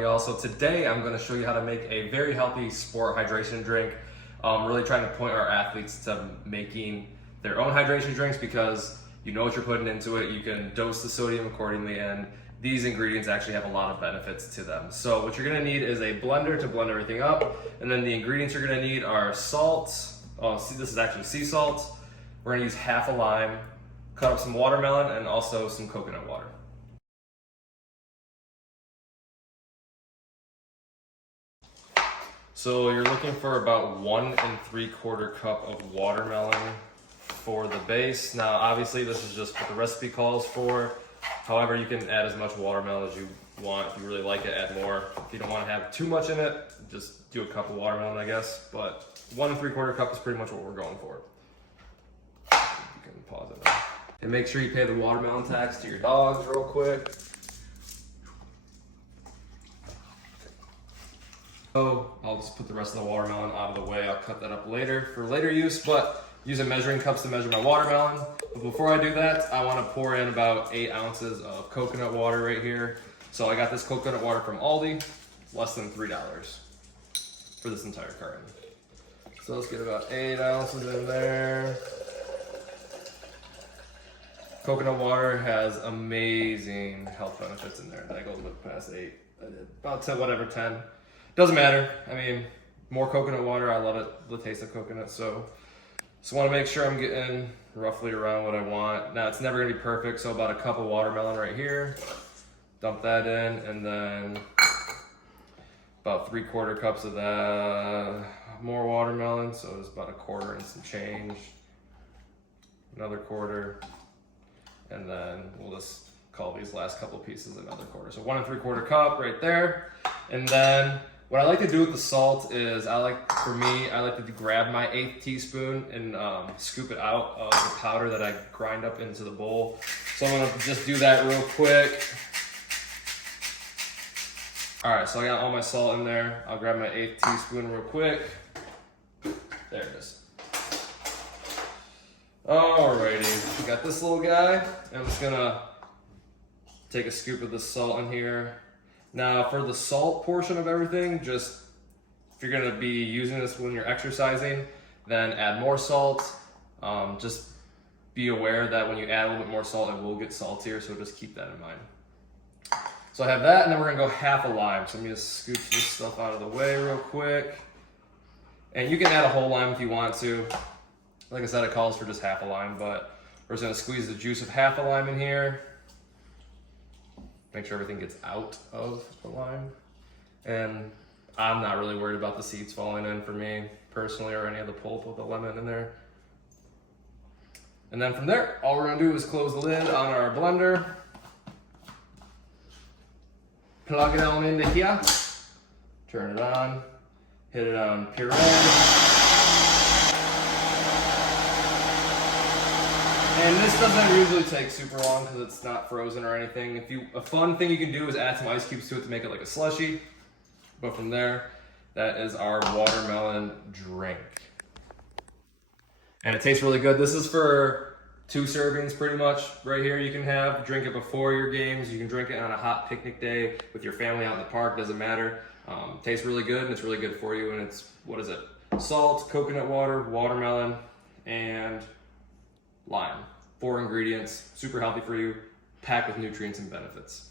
Y'all, so today I'm going to show you how to make a very healthy sport hydration drink. Really trying to point our athletes to making their own hydration drinks because you know what you're putting into it. You can dose the sodium accordingly, and these ingredients actually have a lot of benefits to them. So what you're going to need is a blender to blend everything up, and then the ingredients you're going to need are salt. This is actually sea salt. We're going to use half a lime, cut up some watermelon, and also some coconut water. So you're looking for about 1 3/4 cup of watermelon for the base. Now, obviously this is just what the recipe calls for. However, you can add as much watermelon as you want. If you really like it, add more. If you don't want to have too much in it, just do a cup of watermelon, I guess. But 1 3/4 cup is pretty much what we're going for. You can pause it now. And make sure you pay the watermelon tax to your dogs real quick. So I'll just put the rest of the watermelon out of the way. I'll cut that up later for later use, but using measuring cups to measure my watermelon. But before I do that, I want to pour in about 8 ounces of coconut water right here. So I got this coconut water from Aldi, less than $3 for this entire carton. So let's get about 8 ounces in there. Coconut water has amazing health benefits in there. Did I go look past 8? I did. About 10, whatever, 10. Doesn't matter. I mean, more coconut water. I love it, the taste of coconut. So just want to make sure I'm getting roughly around what I want. Now, it's never going to be perfect, so about a cup of watermelon right here. Dump that in, and then about 3/4 cups of that. More watermelon, so it's about 1/4 and some change. Another 1/4, and then we'll just call these last couple pieces another 1/4. So 1 3/4 cup right there, and then what I like to do with the salt is I like to grab my 1/8 teaspoon and scoop it out of the powder that I grind up into the bowl. So I'm gonna just do that real quick. All right, so I got all my salt in there. I'll grab my 1/8 teaspoon real quick. There it is. Alrighty, we got this little guy. I'm just gonna take a scoop of the salt in here. Now, for the salt portion of everything, just if you're gonna be using this when you're exercising, then add more salt. Just be aware that when you add a little bit more salt, it will get saltier, so just keep that in mind. So I have that, and then we're gonna go half a lime. So let me just scooch this stuff out of the way real quick. And you can add a whole lime if you want to. Like I said, it calls for just half a lime, but we're just gonna squeeze the juice of half a lime in here. Make sure everything gets out of the lime. And I'm not really worried about the seeds falling in for me personally, or any of the pulp of the lemon in there. And then from there, all we're gonna do is close the lid on our blender. Plug it on into here. Turn it on. Hit it on puree. And this doesn't usually take super long because it's not frozen or anything. A fun thing you can do is add some ice cubes to it to make it like a slushie. But from there, that is our watermelon drink. And it tastes really good. This is for 2 servings pretty much right here. You can drink it before your games. You can drink it on a hot picnic day with your family out in the park, doesn't matter. Tastes really good, and it's really good for you. And it's, what is it? Salt, coconut water, watermelon, and lime. 4 ingredients, super healthy for you, packed with nutrients and benefits.